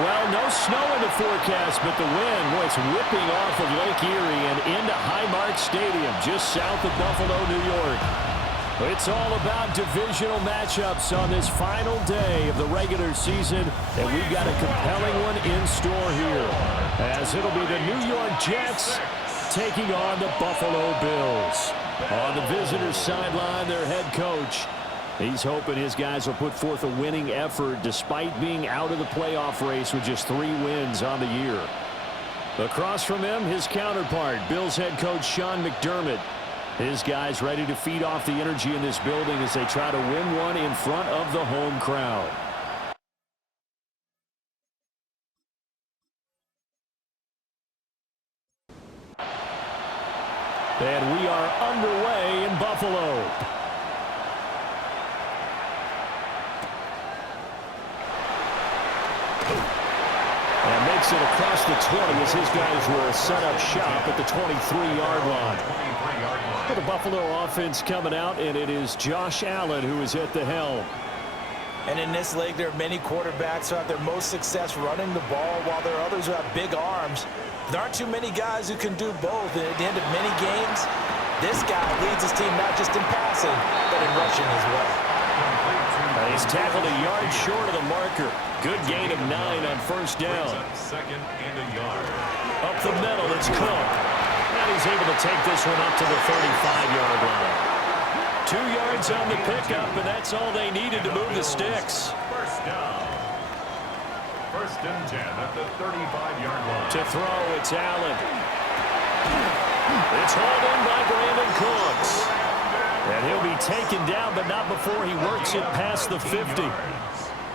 Well, no snow in the forecast, but the wind, boy, it's whipping off of Lake Erie and into Highmark Stadium, just south of Buffalo, New York. It's all about divisional matchups on this final day of the regular season, and we've got a compelling one in store here, as it'll be the New York Jets taking on the Buffalo Bills. On the visitors' sideline, their head coach, he's hoping his guys will put forth a winning effort despite being out of the playoff race with just 3 wins on the year. Across from him, his counterpart, Bills head coach Sean McDermott. His guys ready to feed off the energy in this building as they try to win one in front of the home crowd. And we are underway in Buffalo. And makes it across the 20 as his guys will set up shop at the 23-yard line. For the Buffalo offense coming out, and it is Josh Allen who is at the helm. And in this league, there are many quarterbacks who have their most success running the ball, while there are others who have big arms. There aren't too many guys who can do both. And at the end of many games, this guy leads his team not just in passing, but in rushing as well. He's tackled a yard short of the marker. Good gain of 9 on first down. Second and a yard. Up the middle, it's Cook. And he's able to take this one up to the 35-yard line. 2 yards on the pickup, and that's all they needed to move the sticks. First down. First and 10 at the 35-yard line. To throw, it's Allen. It's hauled in by Brandon Cooks. And he'll be taken down, but not before he works it past the 50.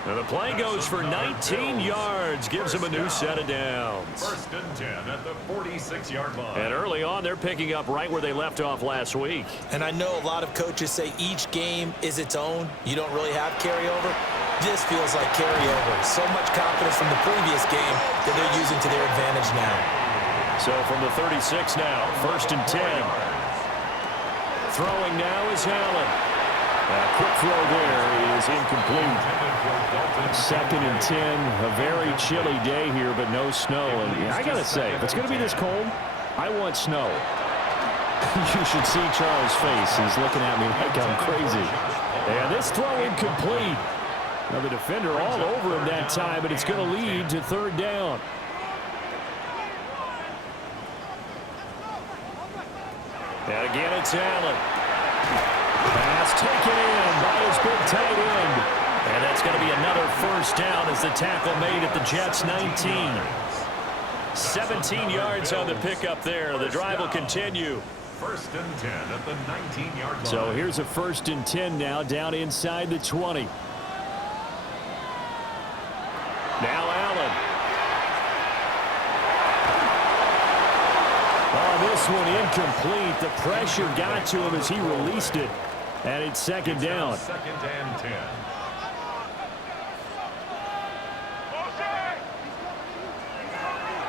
And the play goes for 19 yards, gives him a new set of downs. First and 10 at the 46-yard line. And early on, they're picking up right where they left off last week. And I know a lot of coaches say each game is its own. You don't really have carryover. This feels like carryover. So much confidence from the previous game that they're using to their advantage now. So from the 36 now, first and 10. Throwing now is Allen. A quick throw there is incomplete. Second and 10. A very chilly day here, but no snow. And I got to say, if it's going to be this cold, I want snow. You should see Charles' face. He's looking at me like I'm crazy. And this throw incomplete. Now the defender all over him that time, but it's going to lead to third down. And again, it's Allen. Pass taken in by his big tight end. And that's going to be another first down as the tackle made at the Jets' 19. 17 yards on the pickup there. The drive will continue. First and 10 at the 19-yard line. So here's a first and 10 now down inside the 20. Now Allen. Oh, this one incomplete. The pressure got to him as he released it. And it's second down. Second and 10.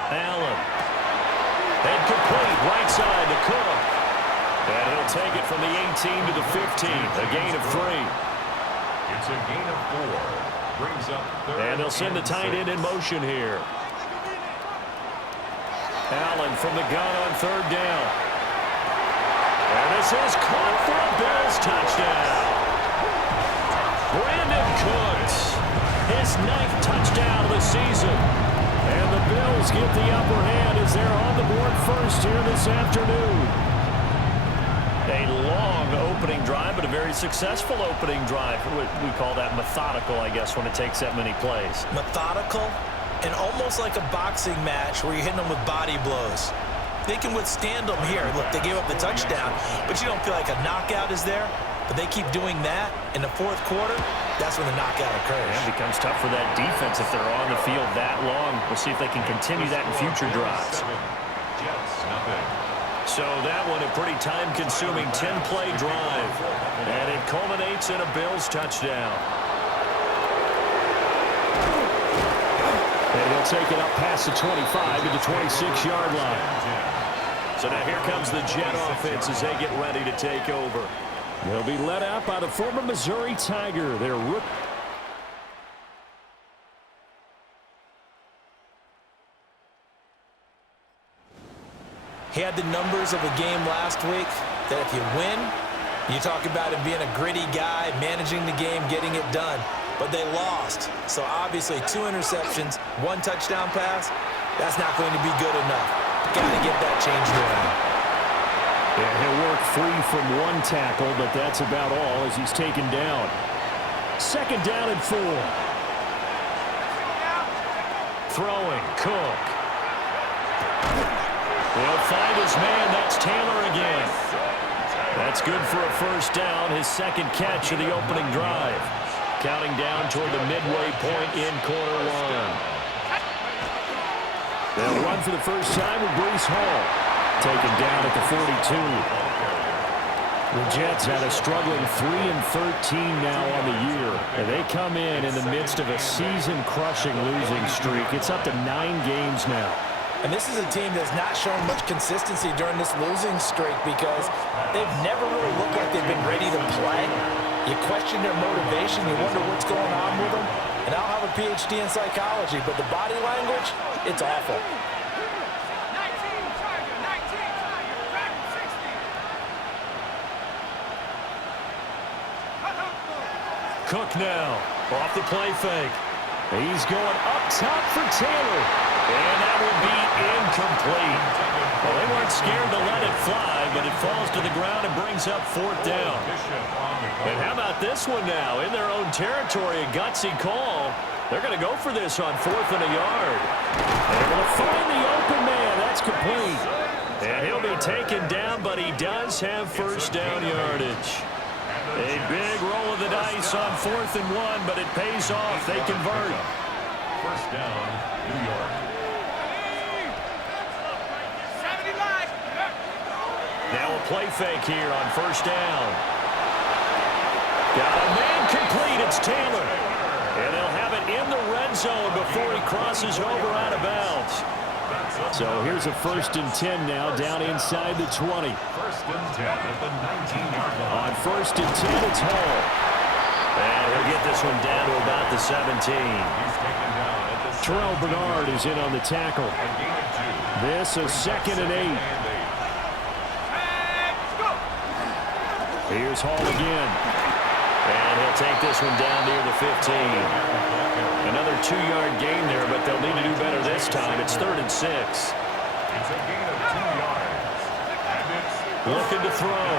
Allen. Incomplete. Right side to Cook. And he'll take it from the 18 to the 15. A gain of 3. It's a gain of 4. Brings up third. And they'll send the tight end in motion here. Allen from the gun on third down. And this is caught for a Bills touchdown. Brandon Cooks, his 9th touchdown of the season. And the Bills get the upper hand as they're on the board first here this afternoon. A long opening drive, but a very successful opening drive. We call that methodical, I guess, when it takes that many plays. Methodical and almost like a boxing match where you're hitting them with body blows. They can withstand them here. Look, they gave up the touchdown, but you don't feel like a knockout is there. But they keep doing that in the fourth quarter. That's when the knockout occurs. And it becomes tough for that defense if they're on the field that long. We'll see if they can continue that in future drives. Jets, nothing. So that one a pretty time-consuming 10-play drive. And it culminates in a Bills touchdown. And he'll take it up past the 25 to the 26-yard line. So now here comes the Jet offense as they get ready to take over. They'll be led out by the former Missouri Tiger. Their rookie. He had the numbers of a game last week that if you win, you talk about him being a gritty guy, managing the game, getting it done. But they lost. So obviously 2 interceptions, 1 touchdown pass, that's not going to be good enough. Got to get that changed around. Yeah, he'll work free from 1 tackle, but that's about all as he's taken down. 2nd down and 4. Throwing, Cook. He'll find his man. That's Taylor again. That's good for a 1st down, his 2nd catch of the opening drive. Counting down toward the midway point in quarter 1. They'll run for the first time with Breece Hall. Taken down at the 42. The Jets had a struggling 3-13 now on the year. And they come in the midst of a season-crushing losing streak. It's up to 9 games now. And this is a team that's not shown much consistency during this losing streak because they've never really looked like they've been ready to play. You question their motivation. You wonder what's going on with them. And I don't have a PhD in psychology, but the body language, it's awful. Cook now, off the play fake. He's going up top for Taylor. And that will be incomplete. Well, they weren't scared to let it fly, but it falls to the ground and brings up 4th down. And how about this one now? In their own territory, a gutsy call. They're going to go for this on 4th and a yard. Able to find the open man. That's complete. And he'll be taken down, but he does have 1st down yardage. A big roll of the dice on 4th and 1, but it pays off. They convert. 1st down, New York. Now a play fake here on 1st down. Got a man complete. It's Taylor. And they'll have it in the red zone before he crosses over out of bounds. So here's a 1st and 10 now down inside the 20. 1st and 10 at the 19-yard line. On 1st and 10, it's Hall. And he'll get this one down to about the 17. He's taken down at the Terrell Bernard is in on the tackle. and gain of 2. This is 2nd and 8. Here's Hall again. And he'll take this one down near the 15. Another 2-yard gain there, but they'll need to do better this time. It's 3rd and 6. It's a gain of 2 yards. And it's Looking to throw.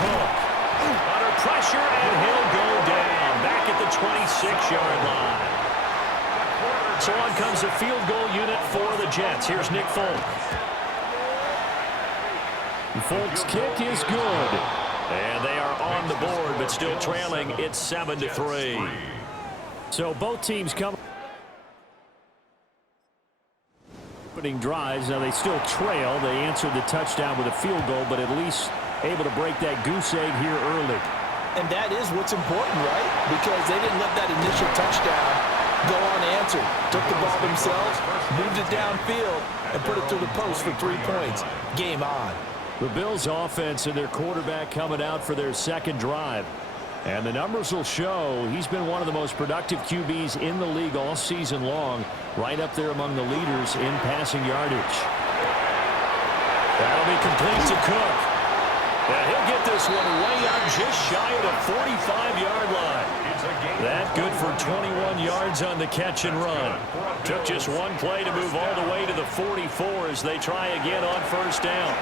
Cook. Under pressure, and he'll go down. Back at the 26-yard line. So on comes the field goal unit for the Jets. Here's Nick Folk. Folk's kick is good. And they are on the board, but still trailing. It's 7-3. So both teams come opening drives. Now they still trail. They answered the touchdown with a field goal, but at least able to break that goose egg here early. And that is what's important, right? Because they didn't let that initial touchdown go unanswered. Took the ball themselves, moved it downfield, and put it through the post for 3 points. Game on. The Bills' offense and their quarterback coming out for their 2nd drive. And the numbers will show he's been one of the most productive QBs in the league all season long, right up there among the leaders in passing yardage. That'll be complete to Cook. And he'll get this one way out just shy of the 45-yard line. That good for 21 yards on the catch and run. Took just one play to move all the way to the 44 as they try again on 1st down.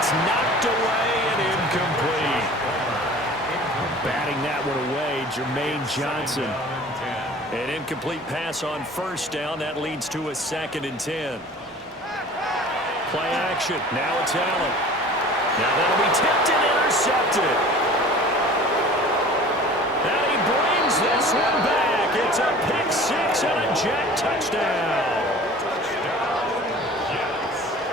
It's knocked away and incomplete. Batting that one away, Jermaine Johnson. An incomplete pass on 1st down. That leads to a 2nd and 10. Play action. Now it's Allen. Now that'll be tipped and intercepted. And he brings this one back. It's a pick 6 and a Jet touchdown.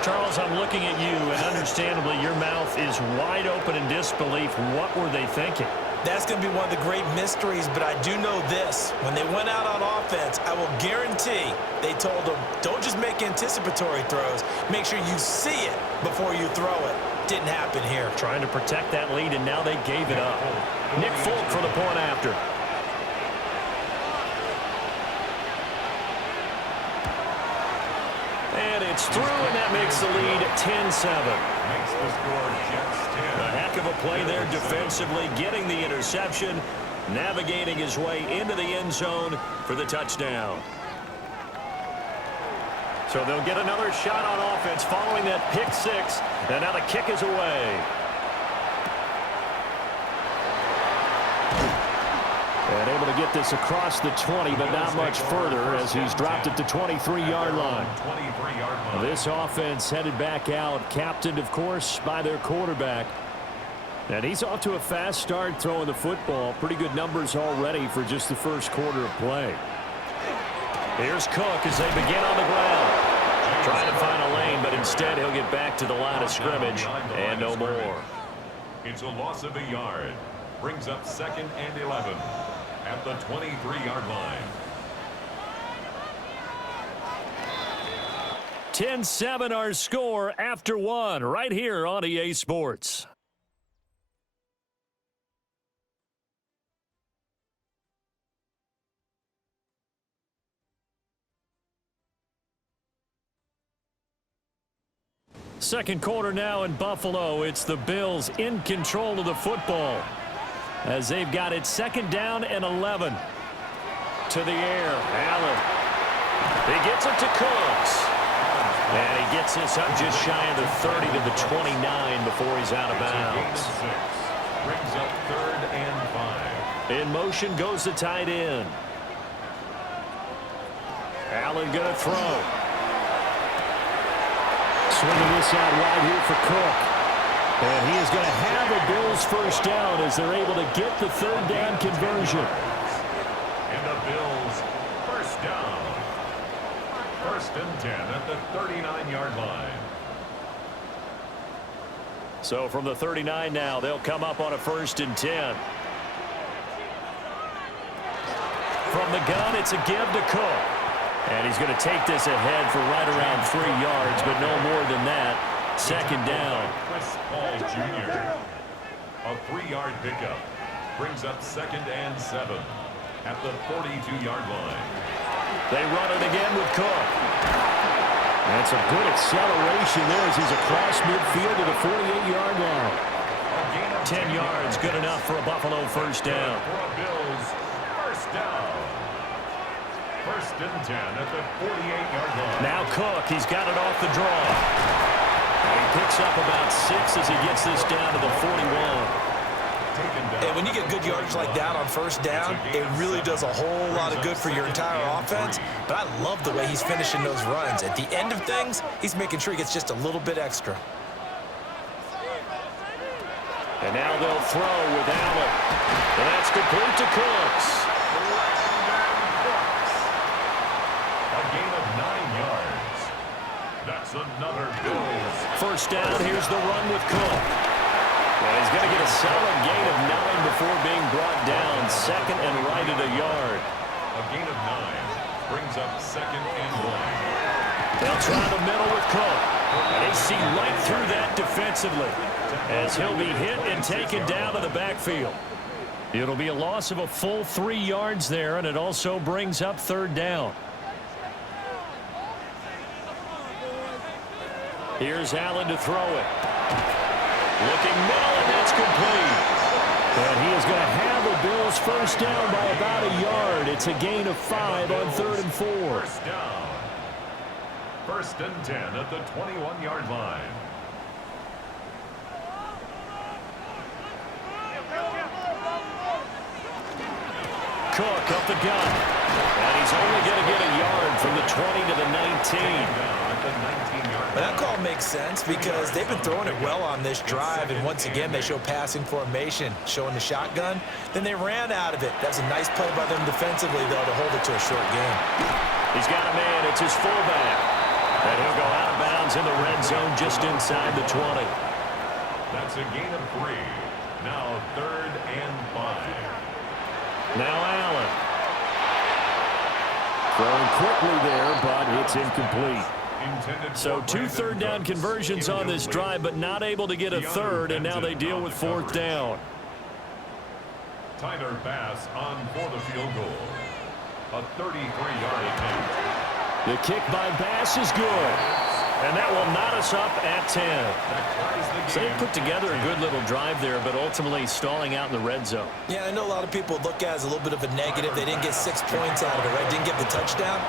Charles, I'm looking at you, and understandably, your mouth is wide open in disbelief. What were they thinking? That's going to be one of the great mysteries, but I do know this. When they went out on offense, I will guarantee they told them, don't just make anticipatory throws. Make sure you see it before you throw it. Didn't happen here. Trying to protect that lead, and now they gave it up. Nick Folk for the point after. through, and that makes the lead 10-7. Makes the score Jets 10. A heck of a play there defensively, getting the interception, navigating his way into the end zone for the touchdown. So they'll get another shot on offense following that pick six, and now the kick is away. And able to get this across the 20, but not much further as he's dropped it to 23-yard line. This offense headed back out, captained, of course, by their quarterback. And he's off to a fast start throwing the football. Pretty good numbers already for just the first quarter of play. Here's Cook as they begin on the ground. Trying to find a lane, but instead he'll get back to the line of scrimmage and no more. It's a loss of a yard. Brings up 2nd and 11 at the 23-yard line. 10-7 our score after one right here on EA Sports. Second quarter now in Buffalo. It's the Bills in control of the football as they've got it 2nd down and 11. To the air, Allen. He gets it to Cooks. And he gets this up just shy of the 30 to the 29 before he's out of bounds. Brings up 3rd and 5. In motion goes the tight end. Allen going to throw. Swinging this out wide here for Cook. And he is going to have a Bills first down as they're able to get the 3rd down conversion. And the Bills first down. 1st and 10 at the 39-yard line. So from the 39 now, they'll come up on a 1st and 10. From the gun, it's a give to Cook. And he's going to take this ahead for right around 3 yards, but no more than that. 2nd down. Chris Paul Jr. A 3-yard pickup. Brings up 2nd and 7 at the 42-yard line. They run it again with Cook. That's a good acceleration there as he's across midfield to the 48-yard line. 10 yards, good enough for a Buffalo first down. For a Bills first down. 1st and 10 at the 48-yard line. Now Cook, he's got it off the draw. And he picks up about 6 as he gets this down to the 41. And when you get good yardage like that on first down, it really does a whole lot of good for your entire offense. But I love the way he's finishing those runs. At the end of things, he's making sure he gets just a little bit extra. And now they'll throw with Allen. And that's complete to Cooks. A gain of 9 yards. That's another Bills. First down, here's the run with Cook. And he's going to get a solid gain of 9 before being brought down. 2nd and right at a yard. A gain of 9 brings up 2nd and 1. They'll try the middle with Cook. And they see right through that defensively as he'll be hit and taken down to the backfield. It'll be a loss of a full 3 yards there, and it also brings up 3rd down. Here's Allen to throw it. Looking middle, and that's complete. And he is going to have the Bills first down by about a yard. It's a gain of 5 on 3rd and 4. First down. 1st and 10 at the 21-yard line. Cook up the gun. And he's only going to get a yard from the 20 to the 19. But that call makes sense because they've been throwing it well on this drive, and once again they show passing formation, showing the shotgun. Then they ran out of it. That was a nice play by them defensively, though, to hold it to a short game. He's got a man. It's his fullback. And he'll go out of bounds in the red zone just inside the 20. That's a gain of 3. Now 3rd and 5. Now Allen. Throwing quickly there, but it's incomplete. So 2 third down conversions on this drive, but not able to get a 3rd, and now they deal with 4th down. Tyler Bass on for the field goal. A 33-yard attempt. The kick by Bass is good. And that will knot us up at 10. So they put together a good little drive there, but ultimately stalling out in the red zone. Yeah, I know a lot of people look at it as a little bit of a negative. They didn't get 6 points out of it, right? Didn't get the touchdown.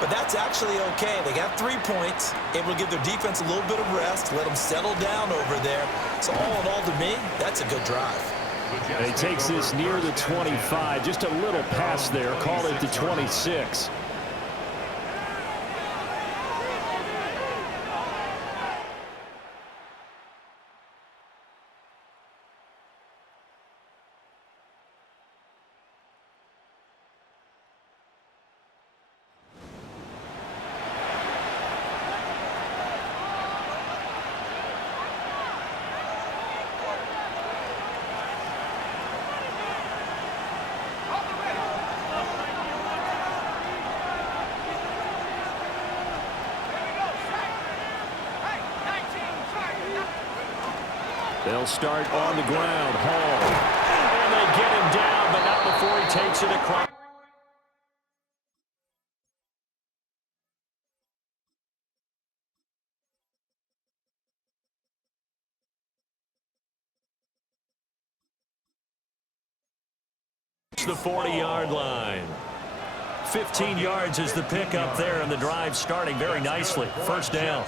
But that's actually okay. They got 3 points, able to give their defense a little bit of rest, let them settle down over there. So all in all, to me, that's a good drive. And he takes this near the 25. Just a little pass there. Call it the 26. They'll start on the ground. Hall. And they get him down, but not before he takes it across. The 40-yard line. 15 yards is the pickup there, and the drive starting very nicely. First down.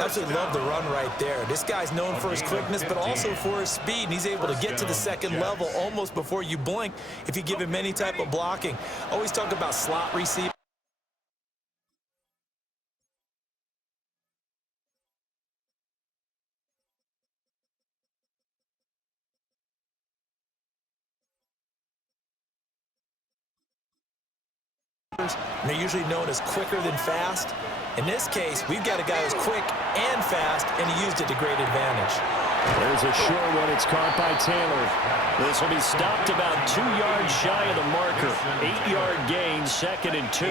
Absolutely love the run right there. This guy's known for his quickness, but also for his speed. And he's able to get to the second level almost before you blink if you give him any type of blocking. Always talk about slot receiver. And they're usually known as quicker than fast. In this case, we've got a guy who's quick and fast, and he used it to great advantage. There's a short one. It's caught by Taylor. This will be stopped about 2 yards shy of the marker. 8-yard gain, 2nd and 2.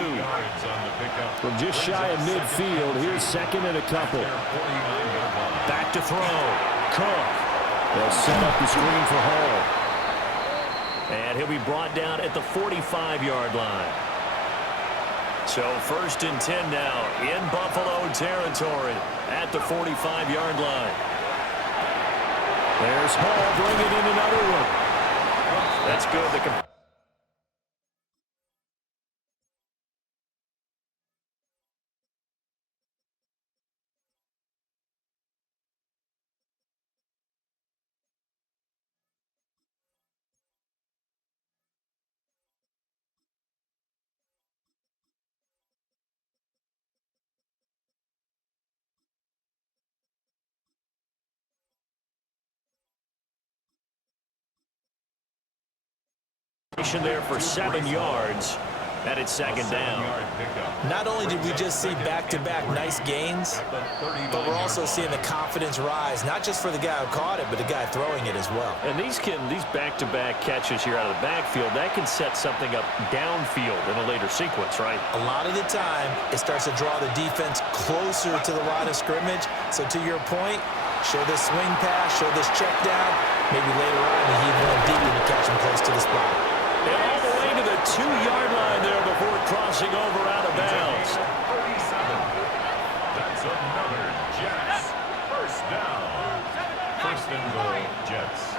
From just shy of midfield, here's 2nd and a couple. Back to throw. Cook. They'll set up the screen for Hall. And he'll be brought down at the 45-yard line. So 1st and 10 now in Buffalo territory at the 45-yard line. There's Hall bringing in another one. That's good. There for 7 yards, and it's 2nd down. Not only did we just see back-to-back nice gains, but we're also seeing the confidence rise, not just for the guy who caught it, but the guy throwing it as well. And these back-to-back catches here out of the backfield, that can set something up downfield in a later sequence, right? A lot of the time, it starts to draw the defense closer to the line of scrimmage. So to your point, show this swing pass, show this check down. Maybe later on, he heave one deep and catch him close to the spot. And all the way to the 2-yard line there before crossing over out of bounds. 37. That's another Jets. First down. 1st and goal, Jets.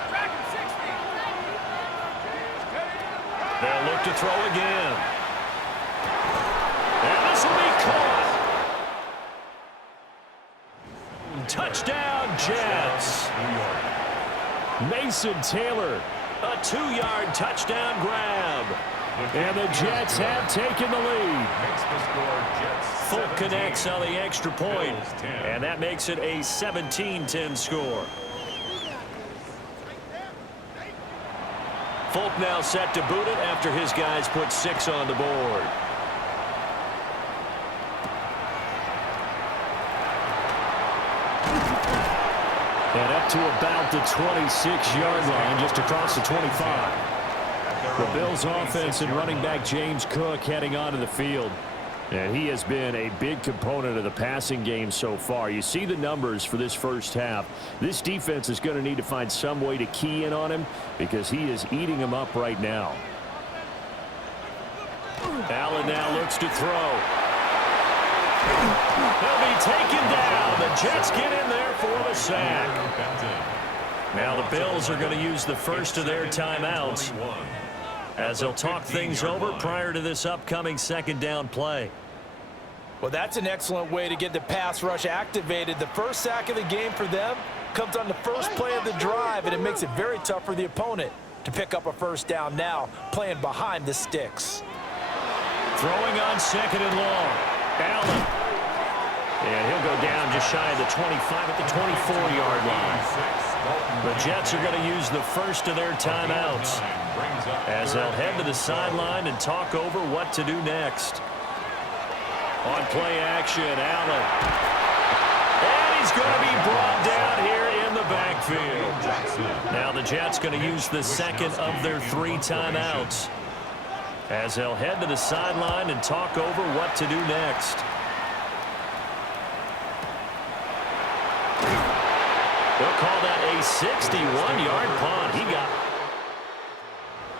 They'll look to throw again. And this will be caught. Touchdown, Jets. Mason Taylor. A 2-yard touchdown grab. And the Jets have taken the lead. Folk connects on the extra point. And that makes it a 17-10 score. Folk now set to boot it after his guys put 6 on the board. And up to about the 26-yard line, just across the 25. The Bills offense and running back James Cook heading onto the field. And he has been a big component of the passing game so far. You see the numbers for this first half. This defense is going to need to find some way to key in on him because he is eating them up right now. Allen now looks to throw. He'll be taken down. The Jets get in there for the sack. Now the Bills are going to use the first of their timeouts as they'll talk things over prior to this upcoming second down play. Well, that's an excellent way to get the pass rush activated. The first sack of the game for them comes on the first play of the drive, and it makes it very tough for the opponent to pick up a first down now, playing behind the sticks. Throwing on second and long. Allen. And he'll go down just shy of the 25 at the 24-yard line. The Jets are going to use the first of their timeouts as they'll head to the sideline and talk over what to do next. On play action, Allen. And he's going to be brought down here in the backfield. Now the Jets going to use the second of their 3 timeouts as they'll head to the sideline and talk over what to do next. They'll call that a 61-yard punt. He got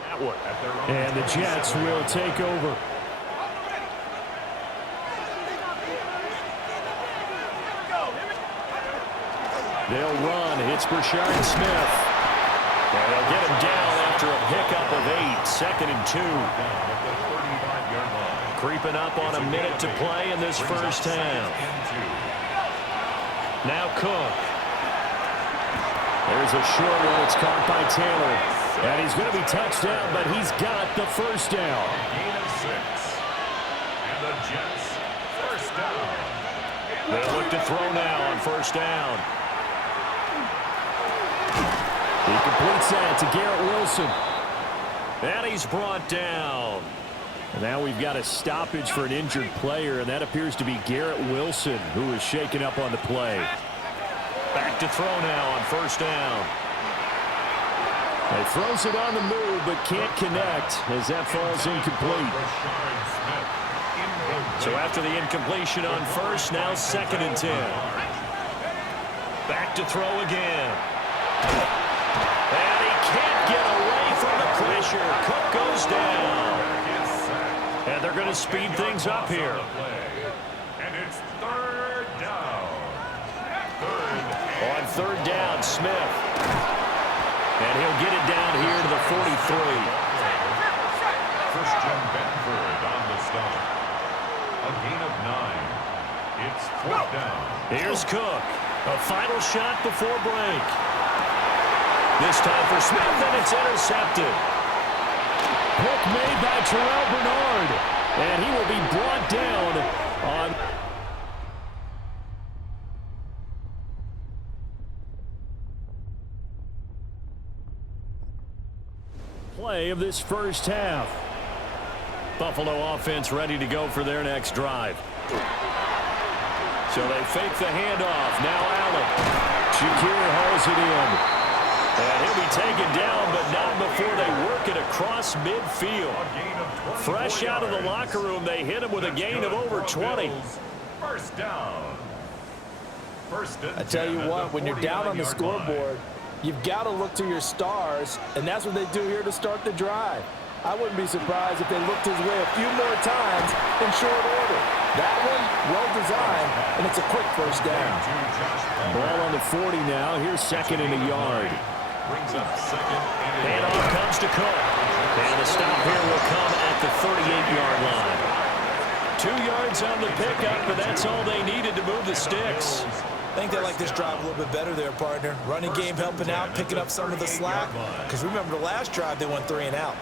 that one. And the Jets will take over. They'll run. It's Brashard Smith. And they'll get him down after a pickup of 8. Second and 2. Creeping up on a minute to play in this first half. Now Cook. There's a short one. It's caught by Taylor. And he's going to be touched down, but he's got the first down. Gain of 6. And the Jets, first down. They'll look to throw now on first down. He completes that to Garrett Wilson. And he's brought down. And now we've got a stoppage for an injured player, and that appears to be Garrett Wilson, who is shaken up on the play. Back to throw now on first down. He throws it on the move, but can't connect as that falls incomplete. So after the incompletion on first, now second and 10. Back to throw again. And he can't get away from the pressure. Cook goes down. And they're going to speed things up here. And it's third down. On third down, Smith. And he'll get it down here to the 43. Christian Benford on the stop. A gain of 9. It's fourth down. Here's Cook. A final shot before break. This time for Smith, and it's intercepted. Pick made by Terrell Bernard. And he will be brought down on play of this first half. Buffalo offense ready to go for their next drive. So they fake the handoff. Now Allen. Shakir hauls it in. And he'll be taken down, but not before they work it across midfield. Fresh out of the locker room, they hit him with a gain of over 20. First down. I tell you what, when you're down on the scoreboard, you've got to look to your stars, and that's what they do here to start the drive. I wouldn't be surprised if they looked his way a few more times in short order. That one, well designed, and it's a quick first down. Ball on the 40 now. Here's second and a yard. Brings up second and Handoff comes to Cook. And the stop here will come at the 38-yard line. 2 yards on the pickup, but that's all they needed to move the sticks. I think they like this drive a little bit better there, partner. Running game helping out, picking up some of the slack. Because remember the last drive, they went 3 and out.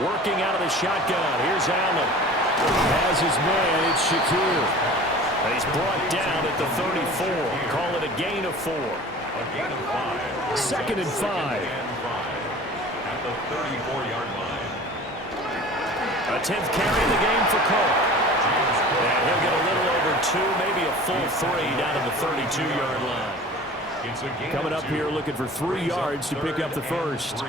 Working out of the shotgun. Here's Allen. Has his man. It's Shakir. And he's brought down at the 34. Call it a gain of 4. a gain of 5. Second and 5. At the 34-yard line. A 10th carry in the game for Cook. And he'll get a little over 2, maybe a full 3 down at the 32-yard line. It's a gain Coming of up 2. here looking for 3 yards to pick up the first. 3.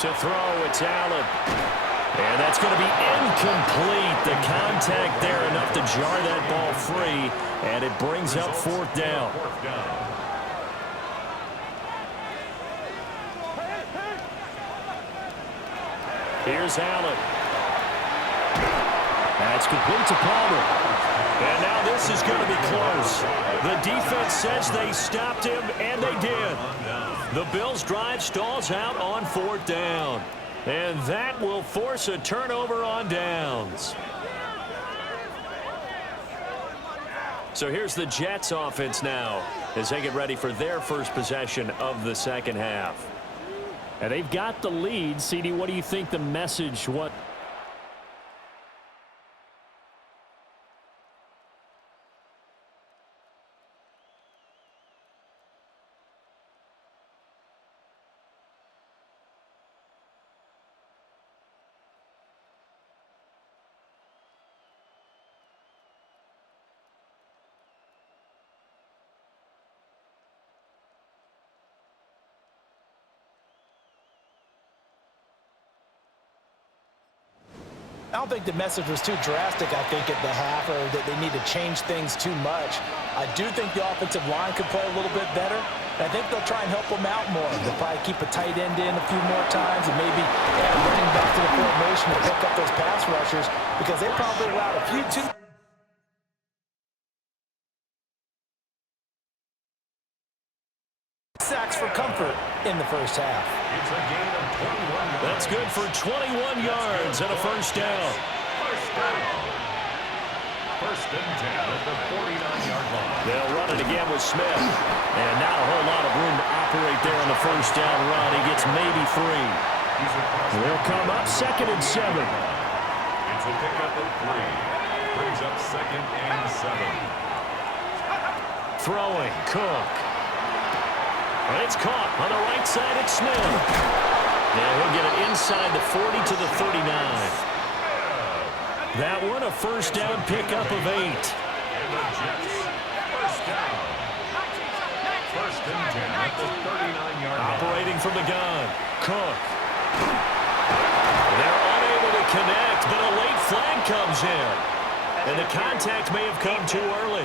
To throw, it's Allen. And that's going to be incomplete. The contact there enough to jar that ball free, and it brings up fourth down. Here's Allen. That's complete to Palmer. And now this is going to be close. The defense says they stopped him, and they did. The Bills' drive stalls out on 4th down. And that will force a turnover on downs. So here's the Jets offense now as they get ready for their first possession of the second half. And they've got the lead. CD, what do you think the message was? I don't think the message was too drastic, I think, at the half, or that they need to change things too much. I do think the offensive line could play a little bit better. I think they'll try and help them out more. They'll probably keep a tight end in a few more times and maybe add a running back to the formation to pick up those pass rushers, because they probably allowed a few too sacks for comfort in the first half. It's a gain of 21 yards. That's good for 21 yards and a first down. First and 10 at the 49-yard line. They'll run it again with Smith. And not a whole lot of room to operate there on the first down run. He gets maybe 3. They'll come up 2nd and 7. It's a pickup of 3. Brings up 2nd and 7. Throwing, Cook. And it's caught on the right side. It's Smith. Yeah, he'll get it inside the 40 to the 39. That one a first down pickup of 8. And the Jets, first down. First and 10 at the 39-yard line. Operating from the gun. Cook. They're unable to connect, but a late flag comes in. And the contact may have come too early.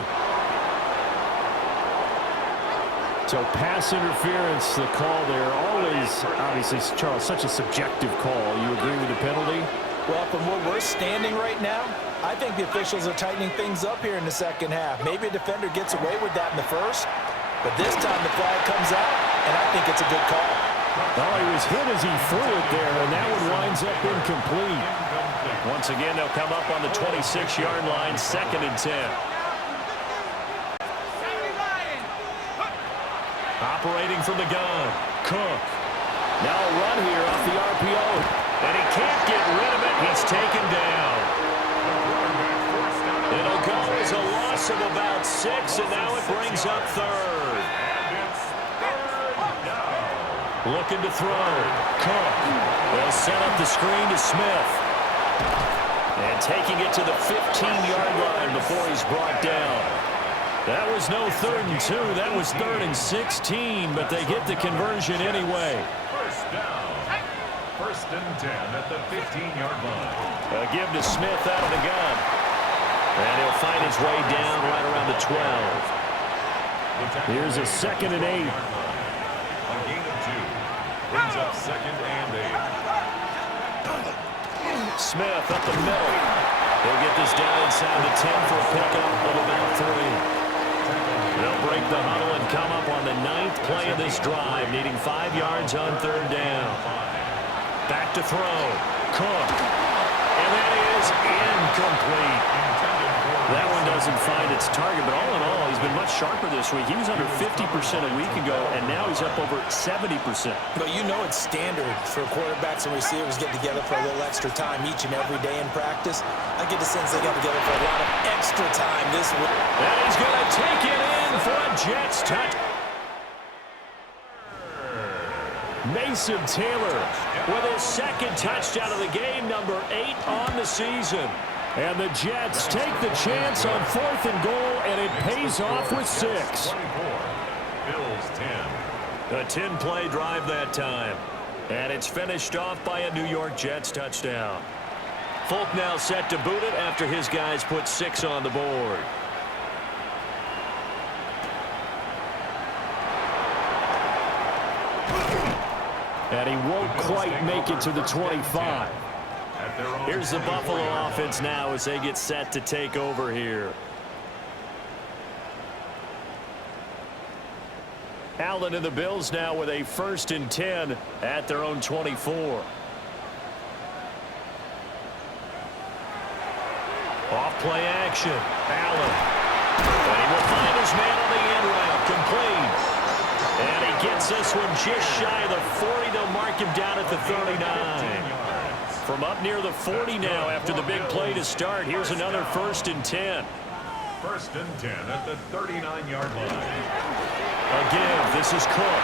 So pass interference, the call there. Always, obviously, Charles, such a subjective call. You agree with the penalty? Well, from where we're standing right now, I think the officials are tightening things up here in the second half. Maybe a defender gets away with that in the first, but this time the flag comes out, and I think it's a good call. Oh, he was hit as he threw it there, and that one winds up incomplete. Once again, they'll come up on the 26-yard line, 2nd and 10. Operating from the gun, Cook. Now a run here off the RPO. And he can't get rid of it. He's taken down. It'll go as a loss of about 6, and now it brings up 3rd. Looking to throw. Cook. They'll set up the screen to Smith. And taking it to the 15-yard line before he's brought down. That was no 3rd and 2. That was 3rd and 16, but they get the conversion anyway. First down. First and 10 at the 15-yard line. A give to Smith out of the gun. And he'll find his way down right around the 12. Here's a 2nd and 8. A gain of 2. Brings up 2nd and 8. Smith up the middle. He'll get this down inside the 10 for a pickup of about 3. They'll break the huddle and come up on the 9th play of this drive, needing 5 yards on 3rd down. Back to throw. Cook. And that is incomplete. That one doesn't find its target, but all in all, he's been much sharper this week. He was under 50% a week ago, and now he's up over 70%. But you know it's standard for quarterbacks and receivers get together for a little extra time each and every day in practice. I get the sense they got together for a lot of extra time this week. And he's going to take it in for a Jets touch. Mason Taylor with his 2nd touchdown of the game, number 8 on the season. And the Jets take the chance on 4th and goal, and it pays off with 6. 24. Bills 10. A 10-play drive that time. And it's finished off by a New York Jets touchdown. Folk now set to boot it after his guys put 6 on the board. And he won't quite make it to the 25. at their own Here's the 24 Buffalo yard offense line. now as they get set to take over here. Allen and the Bills now with a 1st and 10 at their own 24. Off play action. Allen. And he will find his man on the end route. Complete. And he gets this one just shy of the 40. They'll mark him down at the 39. From up near the 40 now after the big play to start. Here's another 1st and 10. 1st and 10 at the 39-yard line. Again, this is Cook.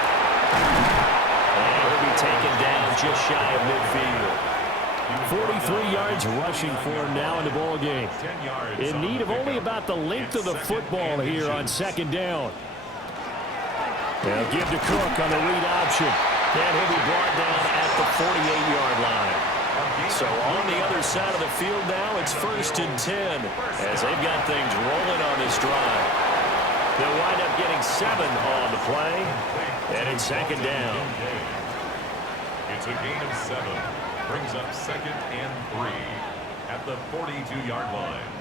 And he'll be taken down just shy of midfield. 43 yards rushing for him now in the ball game. 10 yards In need of only about the length of the football here on 2nd down. They'll give to Cook on the read option. And he'll be brought down at the 48-yard line. So on the other side of the field now, it's 1st and 10 as they've got things rolling on this drive. They'll wind up getting 7 on the play, and it's 2nd down. It's a gain of 7. Brings up 2nd and 3 at the 42-yard line.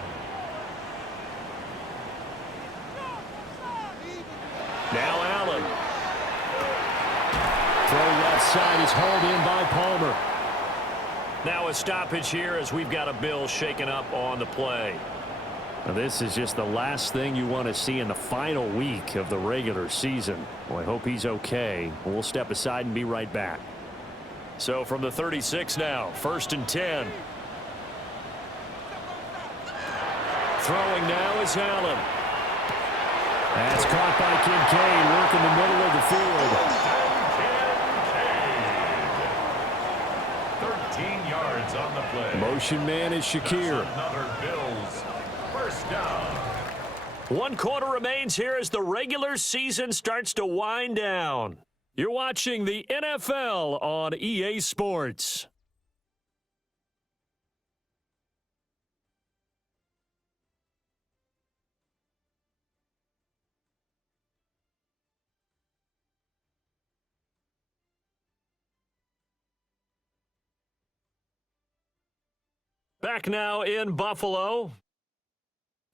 Now Allen. Throw left side is hauled in by Palmer. Now a stoppage here as we've got a Bill shaken up on the play. Now this is just the last thing you want to see in the final week of the regular season. Well, I hope he's okay. We'll step aside and be right back. So from the 36 now, 1st and 10. Throwing now is Allen. That's caught by Kincaid, working the middle of the field. 13 yards on the play. Motion man is Shakir. Another Bills 1st down. 1 quarter remains here as the regular season starts to wind down. You're watching the NFL on EA Sports. Back now in Buffalo.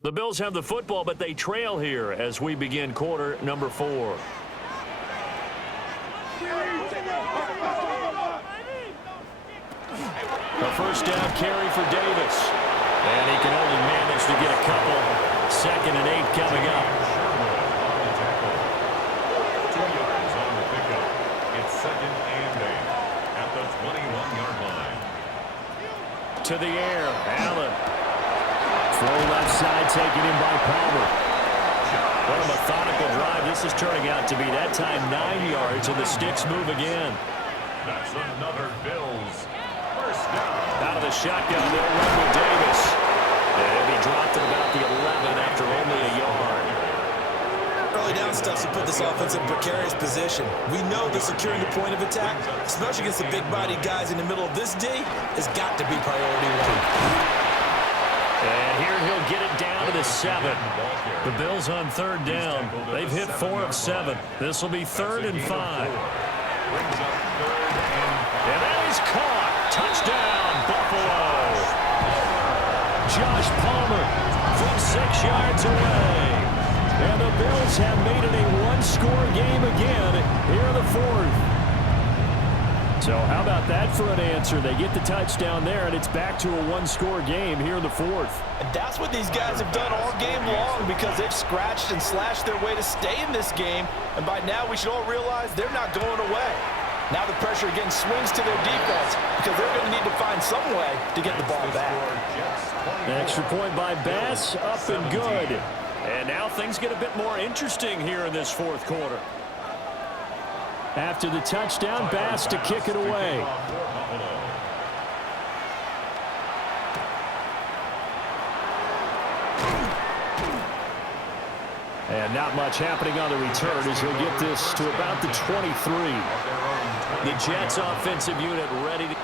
The Bills have the football, but they trail here as we begin quarter number 4. A 1st down carry for Davis. And he can only manage to get a couple. 2nd and 8 coming up. 2 yards on the pickup. It's 2nd and 8 at the 21-yard line. To the air, Allen. Throw left side taken in by Palmer. What a methodical drive this is turning out to be. That time 9 yards, and the sticks move again. That's another Bills 1st down. Out of the shotgun, they'll run with Davis. And he dropped at about the 11 after only a yard. Early down stuff to put this offense in precarious position. We know that securing the point of attack, especially against the big-bodied guys in the middle of this D, has got to be priority 1. And here he'll get it down to the 7. The Bills on 3rd down. They've hit 4 of 7. This will be 3rd and 5. Brings up 3rd and 5. And that is caught. Touchdown, Buffalo. Josh Palmer from 6 yards away. And the Bills have made it a 1-score game again here in the 4th. So how about that for an answer? They get the touchdown there, and it's back to a 1-score game here in the 4th. And that's what these guys have done all game long because they've scratched and slashed their way to stay in this game. And by now we should all realize they're not going away. Now the pressure again swings to their defense because they're going to need to find some way to get the ball back. Extra point by Bass, up and good. And now things get a bit more interesting here in this 4th quarter. After the touchdown, Bass to kick it away. And not much happening on the return as he'll get this to about the 23. The Jets offensive unit ready to...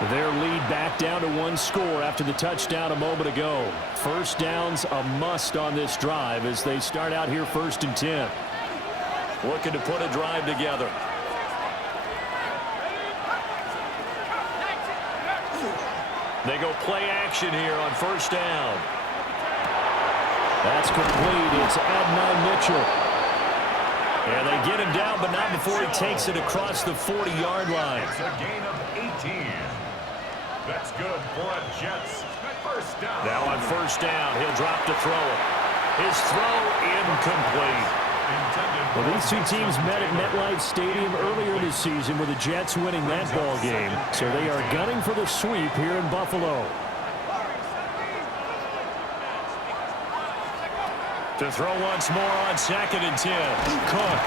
Their lead back down to one score after the touchdown a moment ago. First down's a must on this drive as they start out here 1st and 10. Looking to put a drive together. They go play action here on 1st down. That's complete. It's Adnan Mitchell. And they get him down, but not before he takes it across the 40-yard line. It's a gain of 18. That's good for a Jets first down. Now on 1st down, he'll drop to throw it. His throw incomplete. Well, these two teams met at MetLife Stadium earlier this season with the Jets winning that ball game. So they are gunning for the sweep here in Buffalo. To throw once more on 2nd and 10. Cook.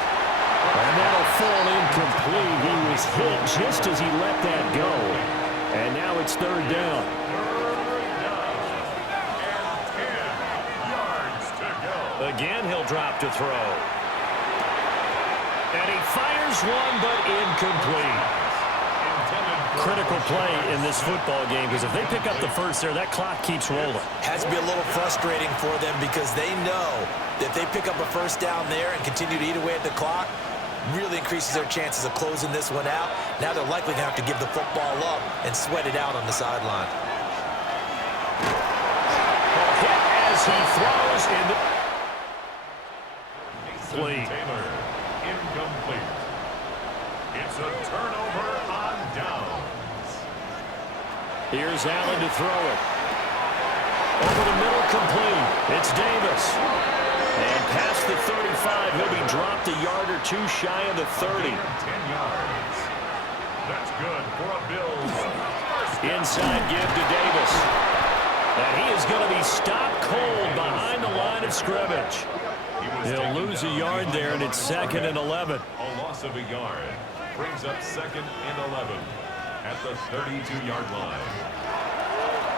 And that'll fall incomplete. He was hit just as he let that go. And now it's 3rd down. Again, he'll drop to throw. And he fires one, but incomplete. Critical play in this football game because if they pick up the first there, that clock keeps rolling. Has to be a little frustrating for them because they know that if they pick up a first down there and continue to eat away at the clock, really increases their chances of closing this one out. Now they're likely going to have to give the football up and sweat it out on the sideline. Hit as he throws in the Taylor, incomplete. It's a turnover on downs. Here's Allen to throw it. Over the middle, complete. It's Davis. And past the 35, he'll be dropped a yard or two shy of the 30. 10 yards. That's good for a Bills. Inside give to Davis. And he is going to be stopped cold behind the line of scrimmage. He'll lose a yard there, and it's 2nd and 11. A loss of a yard brings up 2nd and 11 at the 32-yard line.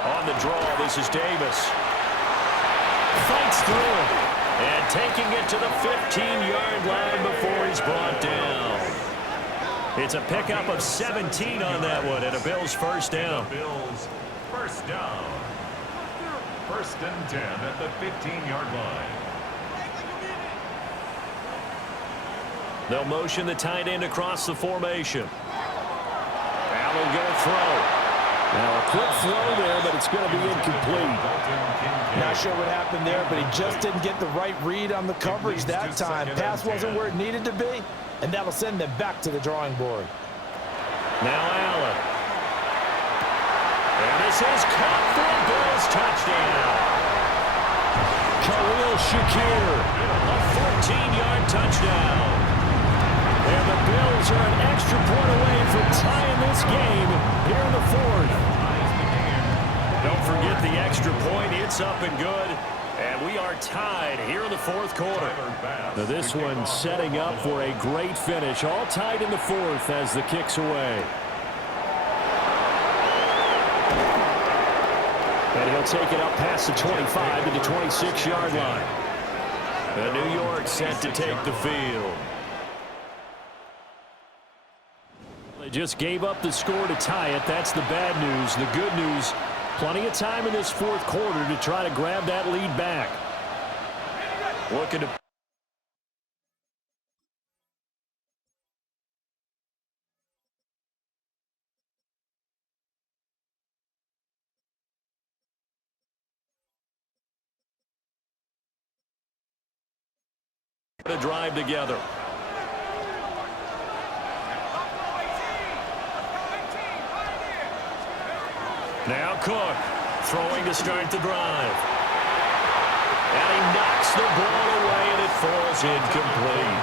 On the draw, this is Davis. Fights through it. And taking it to the 15-yard line before he's brought down. It's a pickup of 17 on that one, and a Bills first down. Bills first down. 1st and 10 at the 15-yard line. They'll motion the tight end across the formation. Allen going to throw. Now a quick throw there, but it's going to be incomplete. Not sure what happened there, but he just didn't get the right read on the coverage that time. Pass wasn't where it needed to be, and that'll send them back to the drawing board. Now Allen. And this is caught for a Bills touchdown. Khalil Shakir, a 14-yard touchdown. And the Bills are an extra point away from tying this game here in the 4th. Don't forget the extra point. It's up and good. And we are tied here in the 4th quarter. Now this one setting up for a great finish. All tied in the 4th as the kick's away. And he'll take it up past the 25 to the 26-yard line. And New York set to take the field. They just gave up the score to tie it. That's the bad news. The good news, plenty of time in this 4th quarter to try to grab that lead back. Looking to put a drive together. Now Cook, throwing to start the drive. And he knocks the ball away, and it falls incomplete.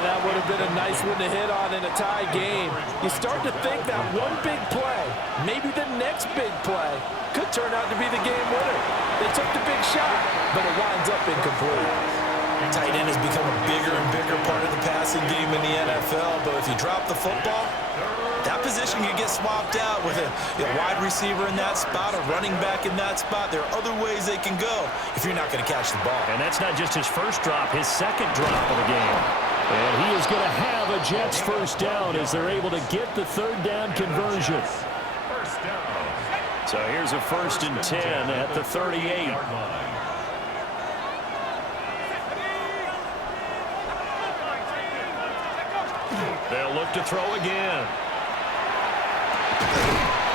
That would have been a nice one to hit on in a tie game. You start to think that one big play, maybe the next big play, could turn out to be the game winner. They took the big shot, but it winds up incomplete. Tight end has become a bigger and bigger part of the passing game in the NFL, but if you drop the football, that position can get swapped out with a wide receiver in that spot, a running back in that spot. There are other ways they can go if you're not going to catch the ball. And that's not just his first drop, his second drop of the game. And he is going to have a Jets first down as they're able to get the third down conversion. First down. So here's a 1st and 10 at the 38. They'll look to throw again.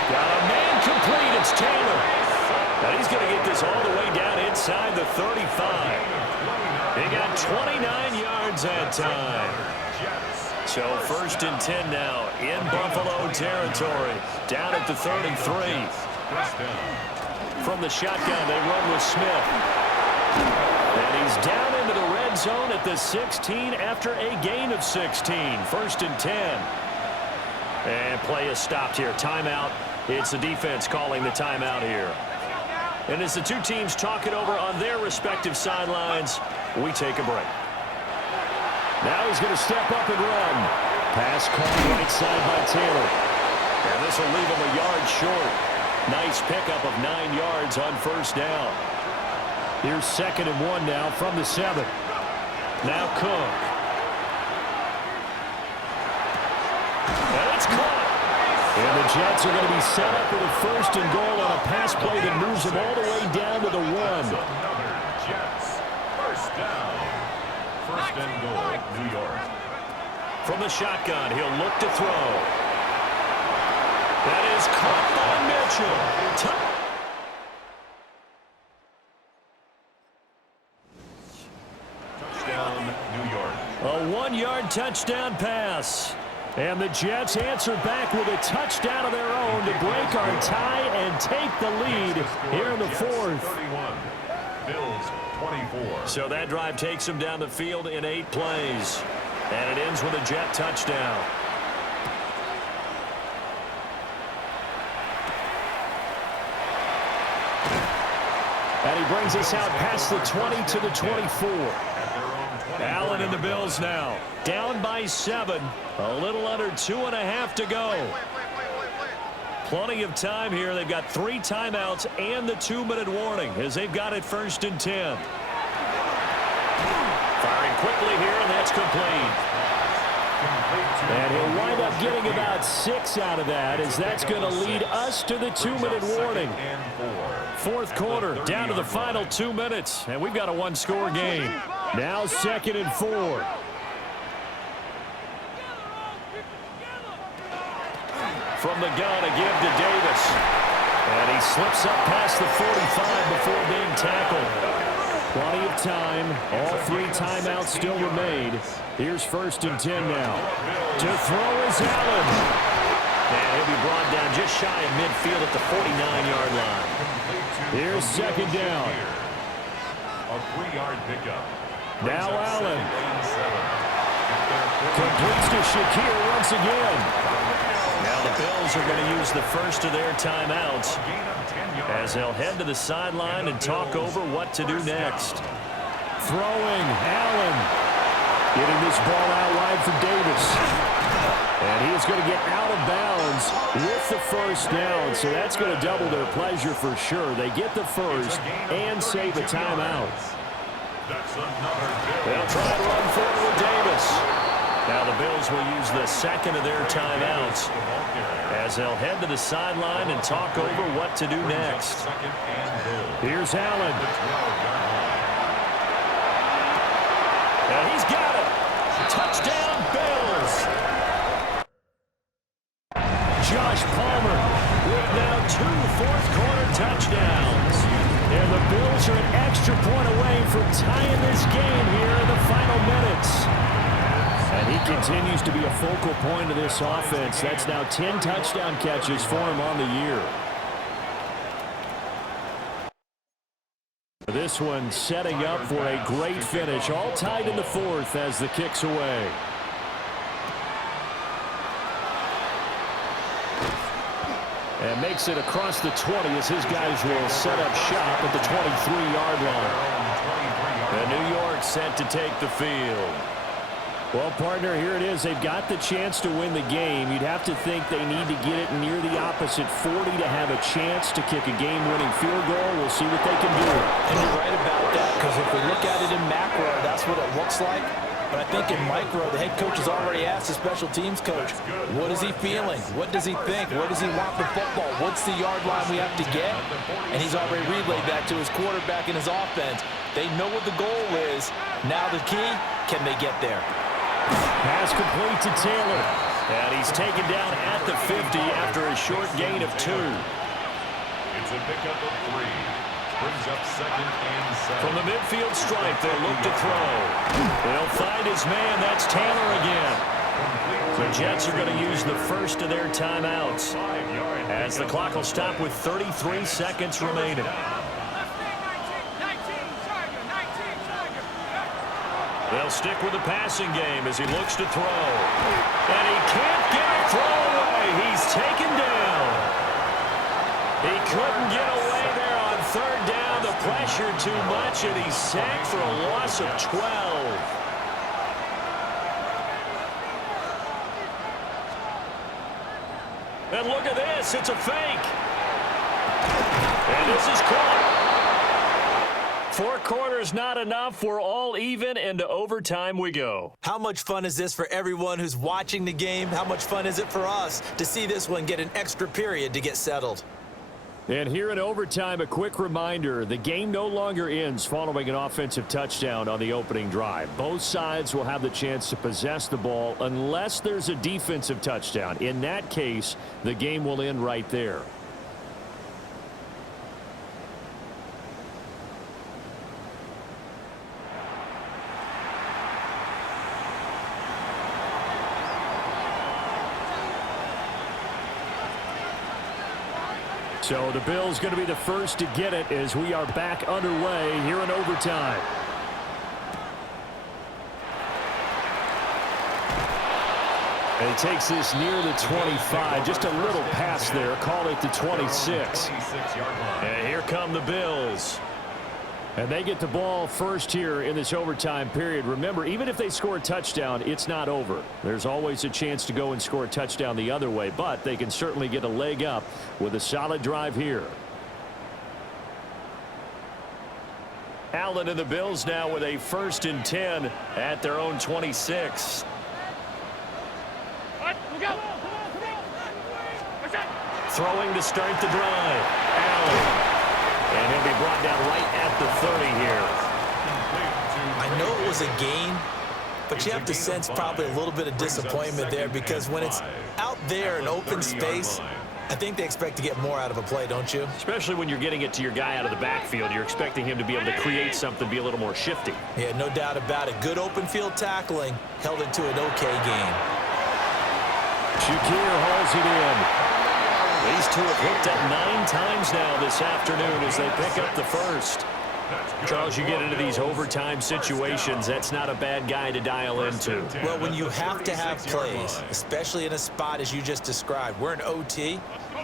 Got a man complete. It's Taylor. And he's going to get this all the way down inside the 35. He got 29 yards that time. So 1st and 10 now in Buffalo territory. Down at the 33. From the shotgun, they run with Smith. And he's down into the red zone at the 16 after a gain of 16. 1st and 10. And play is stopped here. Timeout. It's the defense calling the timeout here. And as the two teams talk it over on their respective sidelines, we take a break. Now he's going to step up and run. Pass caught right side by Taylor. And this will leave him a yard short. Nice pickup of 9 yards on 1st down. Here's 2nd and 1 now from the 7. Now Cook. And it's caught. And the Jets are going to be set up with a 1st and goal on a pass play that moves them all the way down to the 1. Jets. First down. 1st and goal, New York. From the shotgun, he'll look to throw. That is caught by Mitchell. Touchdown, New York. A 1-yard touchdown pass. And the Jets answer back with a touchdown of their own to break our tie and take the lead here in the 4th. 31. Bills 24. So that drive takes them down the field in 8 plays. And it ends with a Jet touchdown. And he brings us out past the 20 to the 24. Allen and the Bills now. Down by 7. A little under 2.5 to go. Plenty of time here. They've got 3 timeouts and the 2-minute warning as they've got it 1st and 10. Firing quickly here, and that's complete. And he'll wind up getting about 6 out of that as that's going to lead us to the 2-minute warning. 4th quarter, down to the final 2 minutes, and we've got a 1-score game. Now 2nd and 4. From the gun, a give to Davis. And he slips up past the 45 before being tackled. Plenty of time. All 3 timeouts still remain. Here's 1st and 10 now. To throw is Allen. And he'll be brought down just shy of midfield at the 49-yard line. Here's 2nd down. A 3-yard pickup. Now Allen. Completes to Shakir once again. Now the Bills are going to use the first of their timeouts as they'll head to the sideline and talk over what to do next. Throwing, Allen. Getting this ball out wide for Davis. And he is going to get out of bounds with the 1st down, so that's going to double their pleasure for sure. They get the first and save a timeout. They'll try and run forward with Davis. Now the Bills will use the 2nd of their timeouts as they'll head to the sideline and talk over what to do next. Here's Allen. And he's got it. Touchdown, Bills. Josh Palmer with now 2 fourth-quarter touchdowns. And the Bills are an extra point away from tying this game here in the final minutes. And he continues to be a focal point of this offense. That's now 10 touchdown catches for him on the year. This one setting up for a great finish. All tied in the 4th as the kick's away. And makes it across the 20 as his guys will set up shop at the 23-yard line. And New York set to take the field. Well, partner, here it is. They've got the chance to win the game. You'd have to think they need to get it near the opposite 40 to have a chance to kick a game-winning field goal. We'll see what they can do. And you're right about that, because if we look at it in macro, that's what it looks like. But I think in micro, the head coach has already asked the special teams coach, what is he feeling? What does he think? Where does he want the football? What's the yard line we have to get? And he's already relayed that to his quarterback and his offense. They know what the goal is. Now the key, can they get there? Pass complete to Taylor. And he's taken down at the 50 after a short gain of 2. It's a pickup of 3. Brings up 2nd and 7. From the midfield stripe, they'll look to throw. They'll find his man. That's Taylor again. The Jets are going to use the first of their timeouts as the clock will stop with 33 seconds remaining. They'll stick with the passing game as he looks to throw. And he can't get a throw away. He's taken down. He couldn't get away there on 3rd down. The pressure too much, and he's sacked for a loss of 12. And look at this. It's a fake. And this is caught. 4 quarters not enough. We're all even, and to overtime we go. How much fun is this for everyone who's watching the game? How much fun is it for us to see this one get an extra period to get settled? And here in overtime, a quick reminder, the game no longer ends following an offensive touchdown on the opening drive. Both sides will have the chance to possess the ball unless there's a defensive touchdown. In that case, the game will end right there. So the Bills going to be the first to get it as we are back underway here in overtime. And he takes this near the 25. Just a little pass there. Call it the 26. And here come the Bills. And they get the ball first here in this overtime period. Remember, even if they score a touchdown, it's not over. There's always a chance to go and score a touchdown the other way, but they can certainly get a leg up with a solid drive here. Allen and the Bills now with a 1st and 10 at their own 26. Throwing to start the drive. Allen. And he'll be brought down right at the 30 here. I know it was a gain, but you have to sense probably a little bit of disappointment there because when it's out there in open space, I think they expect to get more out of a play, don't you? Especially when you're getting it to your guy out of the backfield. You're expecting him to be able to create something, be a little more shifty. Yeah, no doubt about it. Good open field tackling held it to an okay game. Shakir hauls it in. These two have hooked up 9 times now this afternoon as they pick up the first. Charles, you get into these overtime situations, that's not a bad guy to dial into. Well, when you have to have plays, especially in a spot as you just described, we're in OT,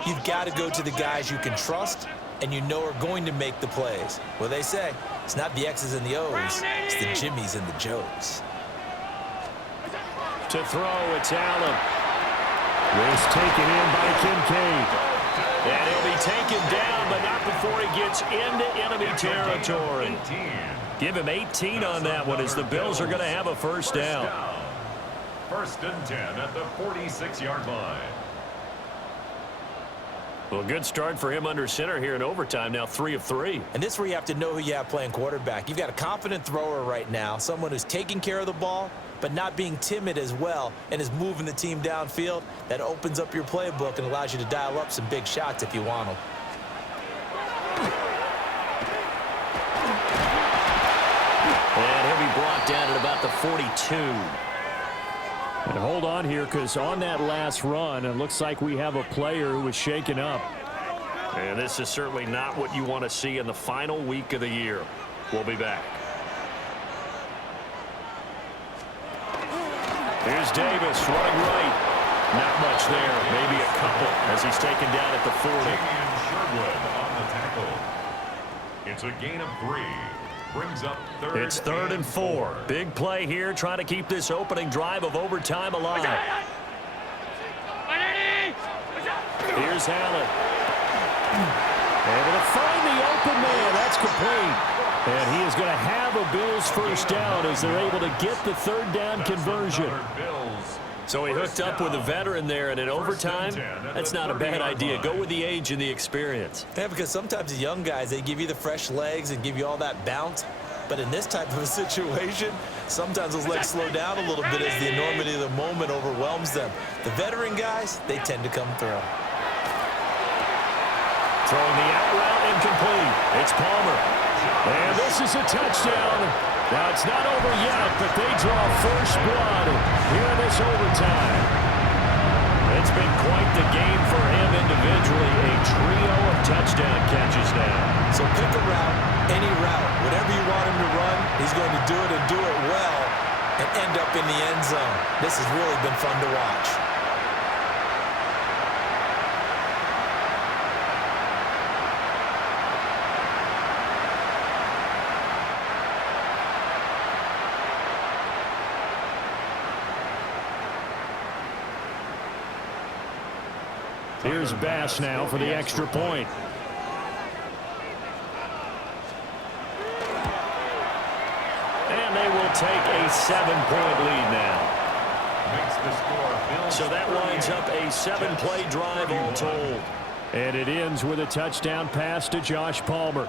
you've got to go to the guys you can trust and you know are going to make the plays. Well, they say it's not the X's and the O's, it's the Jimmies and the Joes. To throw, it's Allen. This taken in by Kincaid. And he'll be taken down, but not before he gets into enemy territory. Give him 18 on that one as the Bills are going to have a 1st down. 1st and 10 at the 46-yard line. Well, good start for him under center here in overtime. Now 3 of 3. And this is where you have to know who you have playing quarterback. You've got a confident thrower right now, someone who's taking care of the ball, but not being timid as well, and is moving the team downfield. That opens up your playbook and allows you to dial up some big shots if you want them. And he'll be brought down at about the 42. And hold on here, because on that last run, it looks like we have a player who was shaken up. And this is certainly not what you want to see in the final week of the year. We'll be back. Here's Davis running right. Not much there. Maybe a couple as he's taken down at the 40. Sherwood on the tackle. It's a gain of 3. Brings up 3rd. It's 3rd and 4. Big play here, trying to keep this opening drive of overtime alive. Here's Allen. Able to find the open man. That's complete. And he is going to have a Bills first down as they're able to get the third down conversion. So he hooked up with a veteran there, and in overtime, that's not a bad idea. Go with the age and the experience. Yeah, because sometimes the young guys, they give you the fresh legs and give you all that bounce. But in this type of a situation, sometimes those legs slow down a little bit as the enormity of the moment overwhelms them. The veteran guys, they tend to come through. Throwing the out route incomplete. It's Palmer. And this is a touchdown. Now, it's not over yet, but they draw first blood here in this overtime. It's been quite the game for him individually. A trio of touchdown catches now. So pick a route, any route. Whatever you want him to run, he's going to do it and do it well and end up in the end zone. This has really been fun to watch. Here's Bass now for the extra point. And they will take a 7-point lead now. So that winds up a 7-play drive all told. And it ends with a touchdown pass to Josh Palmer.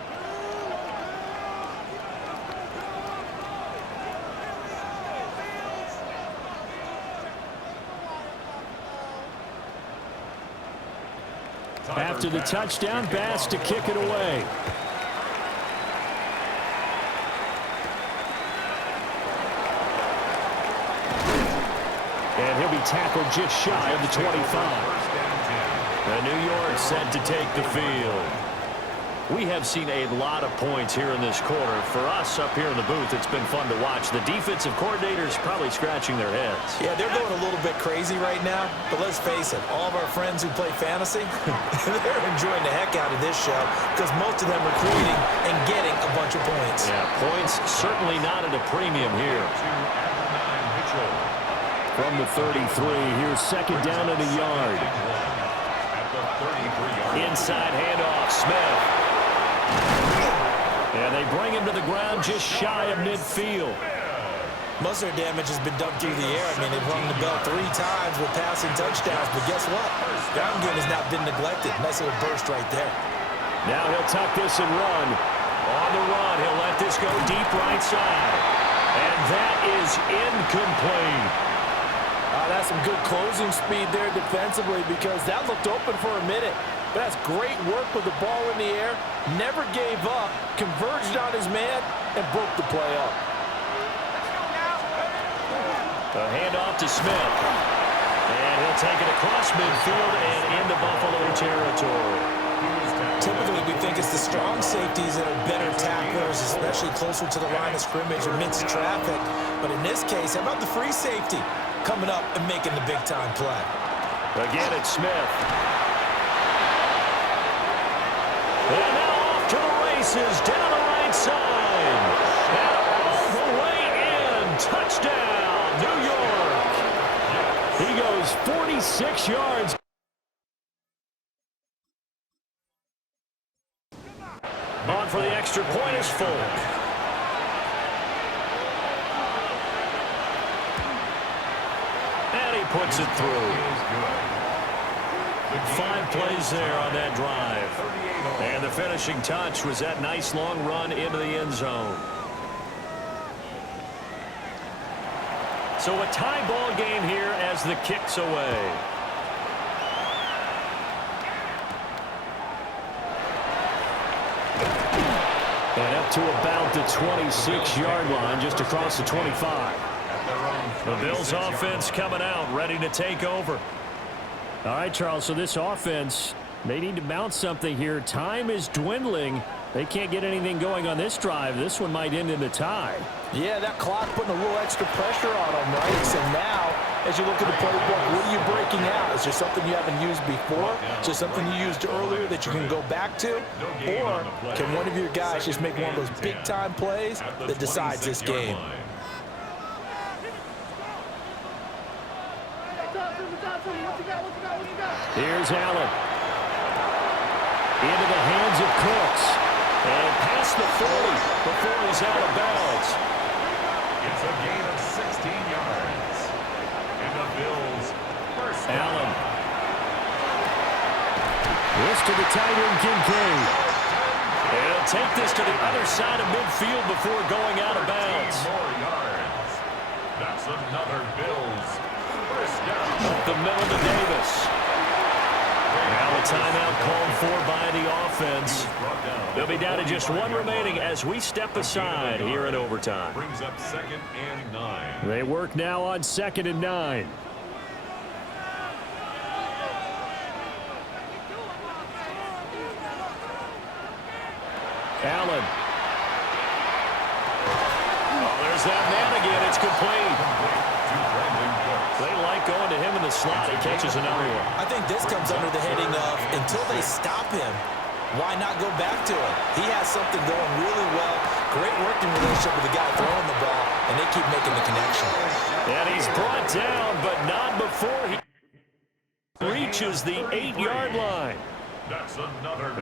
After the touchdown, Bass to kick it away. And he'll be tackled just shy of the 25. And New York set to take the field. We have seen a lot of points here in this quarter. For us up here in the booth, it's been fun to watch. The defensive coordinators probably scratching their heads. Yeah, they're going a little bit crazy right now. But let's face it, all of our friends who play fantasy, they're enjoying the heck out of this show because most of them are creating and getting a bunch of points. Yeah, points certainly not at a premium here. From the 33, here's second down and a yard. Inside handoff, Smith. And they bring him to the ground just shy of midfield. Most of their damage has been done through the air. I mean, they've rung the bell 3 times with passing touchdowns, but guess what? Ground game has not been neglected. Nice little burst right there. Now he'll tuck this and run. On the run, he'll let this go deep right side. And that is incomplete. That's some good closing speed there defensively because that looked open for a minute. But that's great work with the ball in the air. Never gave up, converged on his man, and broke the play up. A handoff to Smith. And he'll take it across midfield and into Buffalo territory. Typically, we think it's the strong safeties that are better tacklers, especially closer to the line of scrimmage amidst traffic. But in this case, how about the free safety coming up and making the big-time play? Again, it's Smith. And now off to the races, down the right side. And all the way in. Touchdown, New York. He goes 46 yards. On for the extra point is Folk. And he puts it through. 5 plays there on that drive. And the finishing touch was that nice long run into the end zone. So a tie ball game here as the kick's away. And up to about the 26-yard line, just across the 25. The Bills offense coming out, ready to take over. All right, Charles, so this offense, they need to mount something here. Time is dwindling. They can't get anything going on this drive. This one might end in a tie. Yeah, that clock putting a little extra pressure on them, right? So now, as you look at the playbook, what are you breaking out? Is there something you haven't used before? Is there something you used earlier that you can go back to? Or can one of your guys just make one of those big-time plays that decides this game? Here's Allen. Into the hands of Cooks. And past the 40 before he's out of bounds. It's a gain of 16 yards. And the Bills first down. Allen. This to the tight end, Kincaid. He'll take this to the other side of midfield before going out of bounds. 13 more yards. That's another Bills first down. Up the middle to Davis. Now a timeout called for by the offense. They'll be down to just one remaining as we step aside here in overtime. Brings up 2nd and 9. They work now on 2nd and 9. Allen. Oh, there's that man again. It's complete. They like going to him in the slot. He catches another one. I think this comes under the heading of until they stop him, why not go back to him? He has something going really well. Great working relationship with the guy throwing the ball, and they keep making the connection. And he's brought down, but not before he reaches the 8-yard line. That's another